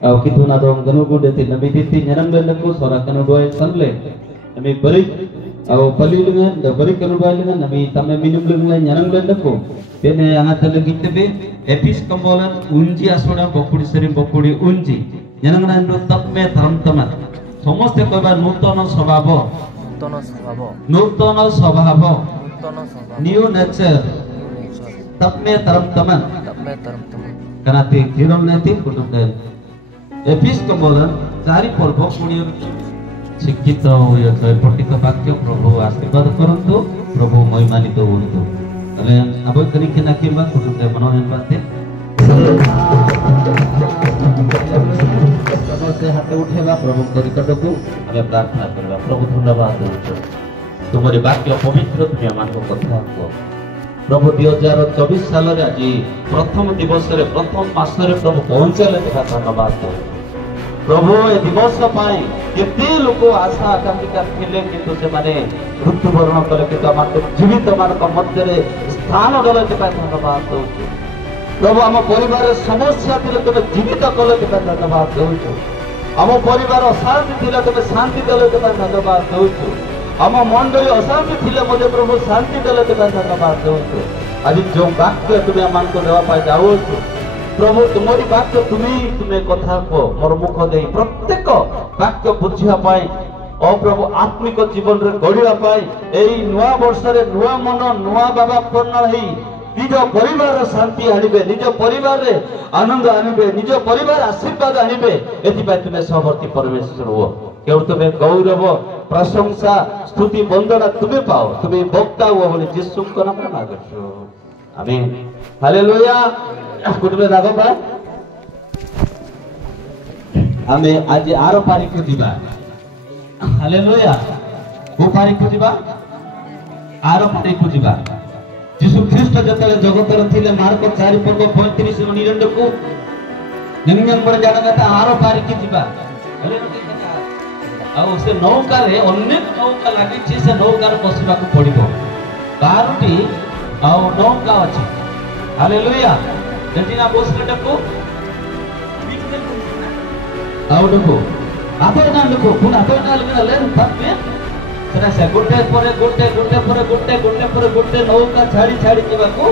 Kita na dong ganu gu deti nabi titi nyanam dan aku sora kanu doai sanle nabi beri pali dengan da beri kanu doai dengan nabi tamme minum dengan nyanam dan aku tene angat lagi tebe epis kambolan unji asoda bokudi serim bokudi unji nyanam dan do tamme taram tamat ସମସ୍ତେ କହିବା ନୂତନ ସ୍ୱଭାବ new nature ତମେ ତରମ ତମନ କନାତି ଧିରମ ନେତି କୁଟୁମ୍ବ ଏଫିସ କମଲନ ଚାରି ପର୍ବ ପୁଣି ଶିକ୍ଷିତ ହୋଇଥାଏ ପଠିତ ବାକ୍ୟ ପ୍ରଭୁ ଆଶୀର୍ବାଦ କରନ୍ତୁ ପ୍ରଭୁ ମହିମାନିତ ହୁଅନ୍ତୁ ତାହେଲେ ଆବୟ କରିକି ନାକିବା କୁଟୁମ୍ବ ମନୋରଞ୍ଜନ ବାତେ ସମସ୍ତେ ହାତ ଉଠେଇବା ପ୍ରଭୁଙ୍କ ନିକଟକୁ ଆମେ ପ୍ରାର୍ଥନା କରିବା ପ୍ରଭୁ ଧନ୍ୟବାଦ ଦେଉଛୁ ତୁମରି ବାକ୍ୟ ପବିତ୍ର ତୁମେ ଆମମାନଙ୍କ କଥା କୁହ ପ୍ରଭୁ 2024 ସାଲରେ ଆଜି ପ୍ରଥମ ଦିବସରେ ପ୍ରଥମ ମାସରେ ପ୍ରଭୁ ପହଞ୍ଚାଇଲେ ଦେଖା ଧନ୍ୟବାଦ ଦେଉଛୁ ପ୍ରଭୁ ଏ ଦିବସ ପାଇଁ କେତେ ଲୋକ ଆଶା ଆକାଂକ୍ଷିକା ଥିଲେ କିନ୍ତୁ ସେମାନେ ମୃତ୍ୟୁବରଣ କଲେ କିନ୍ତୁ ଆମମାନଙ୍କୁ ଜୀବିତ ମାନଙ୍କ ମଧ୍ୟରେ ସ୍ଥାନ ଦେଲେ ଦେଖା ଧନ୍ୟବାଦ ଦେଉଛୁ प्रभु आम परिवार समस्या थिले तबे जीवित कले तबे धन्यवाद देउछु आम परिवार अशांति थिले तबे शांति देले तबे धन्यवाद देउछु आम मंडली अशांति थिले मजे प्रभु शांति देले तबे धन्यवाद देउछु आज जो वाक्य तुमे मन को देवा पाइ जाउछु प्रभु तुमरी वाक्य तुमे कथा को मोर मुख देई प्रत्येक वाक्य बुझिया पाइ ओ प्रभु आत्मिक जीवन रे गढिया पाइ एई नुवा वर्ष रे नुवा मन नुवा बाबा पूर्ण हेई निज परिवार शांति आनिबे निज परिवार रे आनंद आनिबे निज परिवार आशीर्वाद आनिबे एथिपाई तुमे सहवर्ती परमेश्वर हो केउ तुमे गौरव प्रशंसा स्तुति वंदना तुमे पाओ तुमे वक्ता हो बोले यीशु को नाम में मागछु आमीन हालेलुया कुटुंबे दागबा आमे आज आरो पारी को दिबा हालेलुया को पारी को दिबा आरो पारी को दिबा यीशु ख्रीष्ट जतले जगतर थिले मार्क 4 पर्व 35 29 को निम्न पर जानगता आरो पारी की जिबा आ से नौका रे अनेक नौका लागि छी से नौका रे बसिबा को पड़िबो 12टी आ नौका अछि हालेलुया जतिना बोसले को आउ डको आतो ना डको पुन आतो ना ले तत्मे सेना से गोटे नौका छाड़ी छाड़ी जीवाकू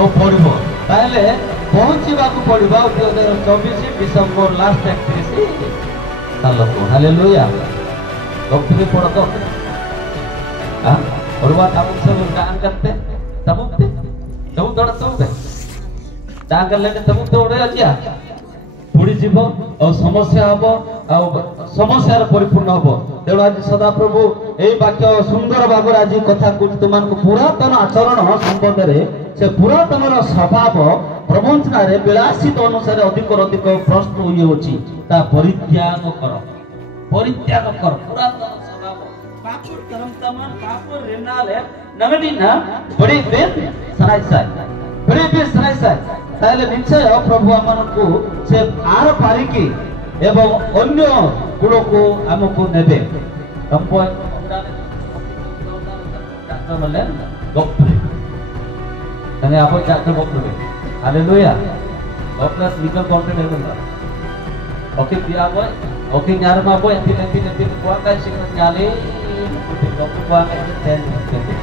और पड़िबो ताले पहुंचीबाकू पड़िबो 2024 डिसेंबर लास्ट 31 तालको हालेलुया गप्पे पड़तो हां और बात हम सब गान करते तब दौड़तो डांग लेके तब दौड़े अजिया पुड़ी जीव और समस्या हबो और समस्या परिपूर्ण हबो तेणु आज सदा प्रभु यही वाक्य सुंदर भाव आज कथा कुछ तुम पुरातन आचरण संबंध में से पुरातन स्वभाव प्रवंचना विलासित अनुसार अधिक प्रश्न हुई होची ता परित्याग कर पुरातन स्वभाव पापुर कर्म तमन पापुर रेनाले नगदी ना बड़ी बेन सराइसा ताले निश्चय प्रभु हमनको से आर पारिकी एवं अन्य गुण को हमको नेबे कंपो मले गप्पे तने आपो जाते गप्पे हालेलुया गप्पा स्पीकर कॉन्टेंट है ओके दिया बोय ओके न्यार मा बोय एंती को का सिग्नल जाले गप्पा को का चेंज करते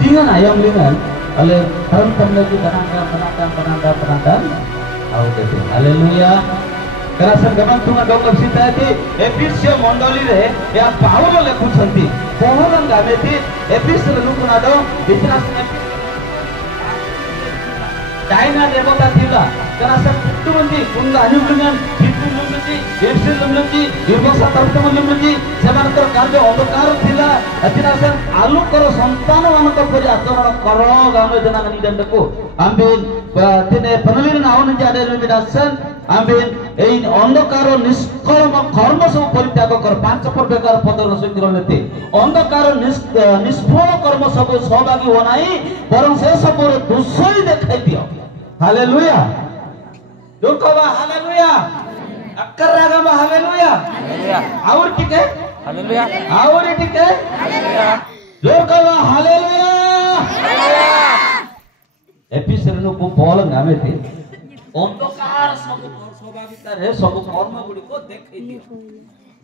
dengan ayam dengan oleh tahun pemlagi penanda au dete haleluya kerasa gaman tunga dongam sita ti efisio mondoli re ya paulo lekhuchanti pohlan gameti efisio lukunado business China देवता थिला kerasa पुतुमंदी कुंगा अनुगुणन हितुमंदी एफसिलमंदी निर्वसा तरतमंदी सेमानकर कार्य अंधकार थिला अतिनासन आलोकर संतान मानक परि आचरण कर गामे जना निदंडको आम्बिन तिने पनलिन नाउन जाडे विनाशन आम्बिन एई अंधकार निष्कर्म कर्म सब परित्याग कर पांच प्रकार पदर सहित रहते अंधकार निष्फल कर्म सब सहभागी होनाई बरं से सब दोषई देखाई दियो हालेलुया दुखवा हालेलुया अक्कर रागवा हालेलुया और टिके हालेलुया और टिके हालेलुया दुखवा हालेलुया एफिसियंस को पॉल नामे थे अंधकार सब सभा भितर सब कर्म गुडी को देखै दियो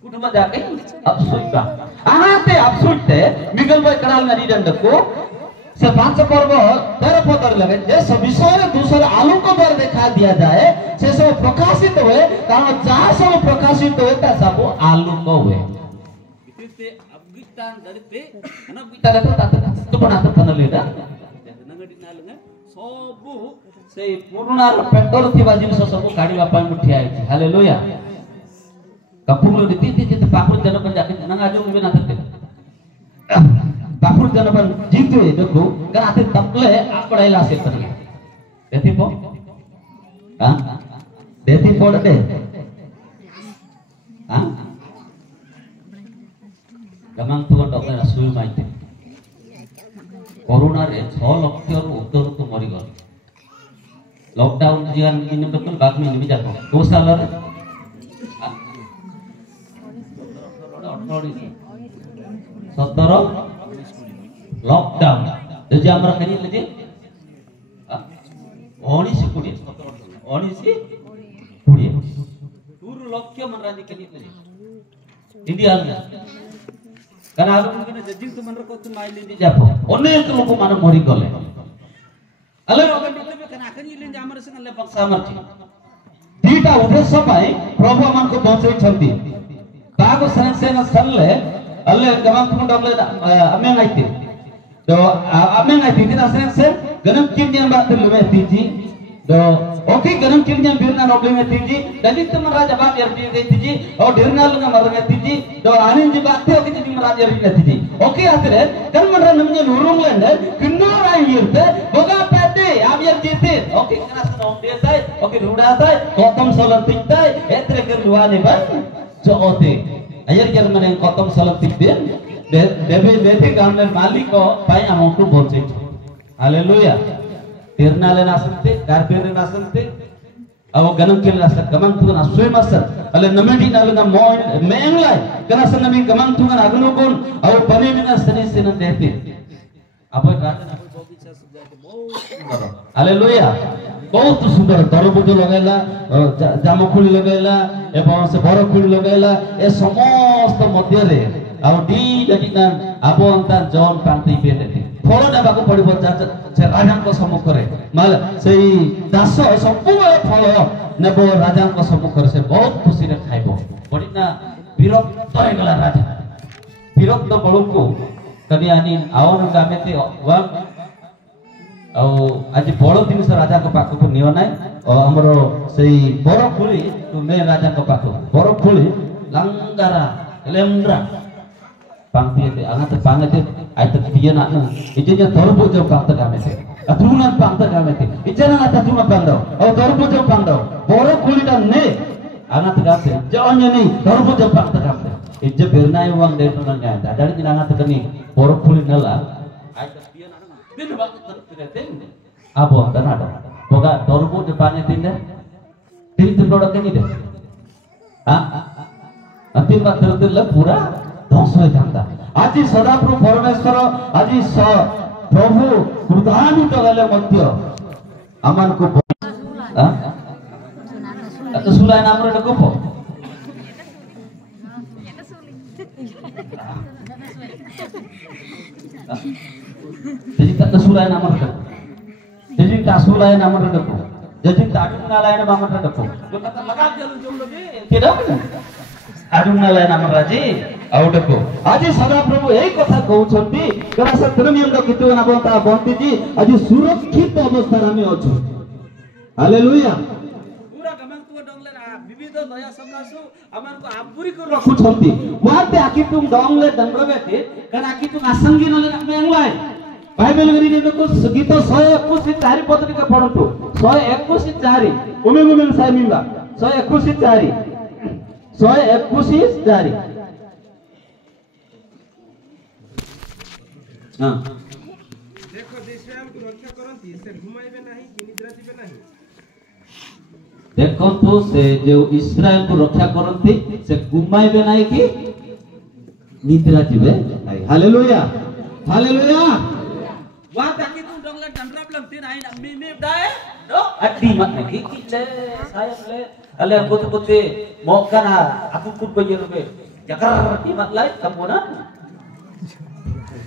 कुटुंब जाके अबसुइता आते अबसुइते मिगल भाई कडाल नदी दंडको से 5 पर्व 13 पदर लगे जे सब विषय दूसरे आलू को द्वारा दिखा दिया जाए से सब प्रकाशित हुए कारण जहां सब प्रकाशित हुए ता सब आलू को हुए इते अबगितान दरिते अनगिता दतो ता तो बनाता तनलेदा नंगडी नालंगा सब से पुरुना पेट्रोल थी जिनिस सब काढिबा पय मुठिया है हालेलुया कपुर दी ती पापुर जन पण जाके नंगा जो में ना थते पापुर जन पण जीते देखो गाते तपले आपड़ाइला से करले देती पो हां देती पड़ते हां गमन तो डॉक्टर असुई माइते कोरोना रे 6 लाख रो उत्तर तो मरि गल लॉकडाउन जियान इन बिल्कुल बाग में निबि जातो 2 साल रे 17 लॉकडाउन जे हमरा कनी लजे 19 कोडी 19 कोडी पूर्ण लक्ष्य मन राजी कनी लजे इंडिया में कारण आगम के जजिंग तो मन को तुम माइले दे जापो अनेक लोक मान मरि गले अले रोगन दिते कना कनी ले हमर संग ले बक्सा मरछि दीटा उद्देश्य पाई प्रभु मन को बचाई छथि ताको सेन सल्ले अल्ले गमन तुम डबले अमे नाइते तो अमे नाइते तिना सेन गनम किन्या बात लुमे तीजी तो ओके गनम किन्या बिरना रोबले में तीजी दलित मन राजा बात यार दी तीजी और ढेरना लंगा मर में तीजी तो आनिन जी बात ओके जी मन राजा री तीजी ओके आतरे कल मन नमने लुरुंग लेंदे किन्नो राय यरते बोगा पैते आप यार जीते ओके कना सनो देसाय ओके रुडासाय गौतम सलन तिकताय एत्रे कर दुआने बन जोते अयर के मने गौतम सलन तिकते देवे देते गामले मालिक को पाई हमको बोलचे हालेलुया तिरनाले नासंते कारपेरे नासंते अव गनम के नास गमन तुगन असुय मसर अले नमेडी नालगा मोय मेंगलाय कना सनमी गमन तुगन अगनो कोन अव बने बिना सने से न देते अब राजन अब बगीचा सजाते बहुत सुंदर हालेलुया बहुत सुंदर तरबुज लगाइला जामुखुली लगाइला एवं से बरखुली लगाइला ए समस्त मध्य रे आउ डी लगिना आबो अंता जॉन पांती बेते फल देबाको पड़िबो से राजान को सम्मुख रे माल सेई दास संपूर्ण फल नेबो राजान को सम्मुख रे से बहुत खुशी रे खाइबो बडिना विरक्त होय गला राजा विरक्त बळुको कनी आनी आवन गामेते वन औ आज बड़ जिनिस राजा को पाख को नियो नाय हमरो सेई बरखुली तो मे राजा को पाख बरखुली लंगारा लेमद्रा पांगते आंगत पांगते आयत तियना इजेnya तरबुज पांगत गामेते अतुना पांगत गामेते इजेना आता तुमा पांगदो औ तरबुज पांगदो बरखुली दा ने आंगत गाते जोnya ni तरबुज पांगत गामेते इजे बेरनाय उang दे तुना nya दादार नि आंगत कनी बरखुली नला आयत तियना दिन बात terus abo tanada boga तरबुज पाने तिने tin tindoda keni de ha अंतिम बात terus पूरा ध्वंस हो जाता आज सदाप्रभु परमेश्वर आज प्रभु क्रोधान्वित गले मध्य अमन को हां तो सुलाय नाम रे को jadi tak kesulai nama mereka jadi tak sulai nama mereka jadi tak adung nalai nama mereka ko kata lagap jalur jom lagi tidak adung nalai nama raji आउटको आज सदा प्रभु यही कथा कहउछन्ती करा सत्रनियम द कितु ना बोलता बंती जी आज सुरक्षित अवस्था रे हामी अछु हालेलुया पूरा गमन तु डंगले विविध दया सकासु अमन को आपुरी को रखुछन्ती वाते आकि तुम डंगले दंगरबेते करा आकि तुम आसंगी नले मेंगलाय बाइबल गरी ने को गीत 121:4 पत्रिका पढन्तु 121:4 उमे उमे साइमिंगा 121:4 121:4 हां देखो इस्राएल को रक्षा करंती से घुमाइबे नाही कि निद्रा दिबे नाही देखो तो से जो इस्राएल को रक्षा करंती से घुमाइबे नाही कि निद्रा दिबे नाही हालेलुया हालेलुया वा ताकि तुम lang tanrap lang tin ay mimip dai. Do? Adi mat na kikile sayang le. Ale ang buti-buti mo ka na aku pun bayar be. Jakar di mat lai kampuna.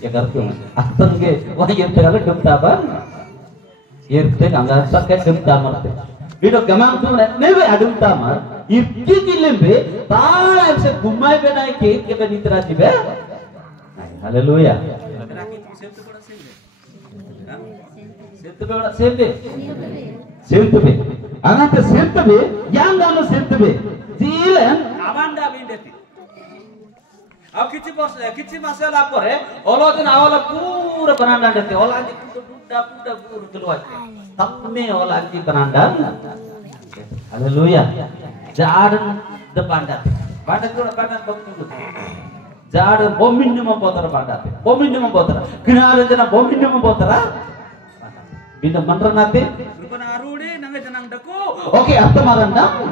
Jakar tu. Ateng ge. Wah yer tegala dum taban. Yer teg angga sakai dum tamar te. Bidok gamang tu na nebe adum tamar. Irki kilembe taala se gumai be nai ke be nitra dibe. Haleluya. Sentube. Angate sentube, yang gano sentube. Zilen Amanda bindeti. Au kichi masala pore olo din awala pura bananda dete ola di buda guru keluar. Tamme ola di bananda. Haleluya. Jaran depan dat. Bandat tu bandat betul. Jaran bominnya mempotar bandat. Bominnya mempotar. Kenal jana bominnya mempotar. Bina manran nate. Rupana arudi nangai janang daku. Oke, arta marandang.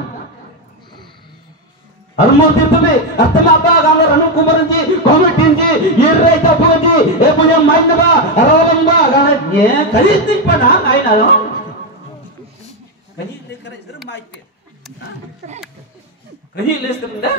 Armor ditube, arta maba gamar anu kumaranji, komitinji, yerrai tapuji, punya main ba, arawan ba, gana nye, kalitik pana ai na yo. Kanyi le kare zera maite. Kahi les tenda.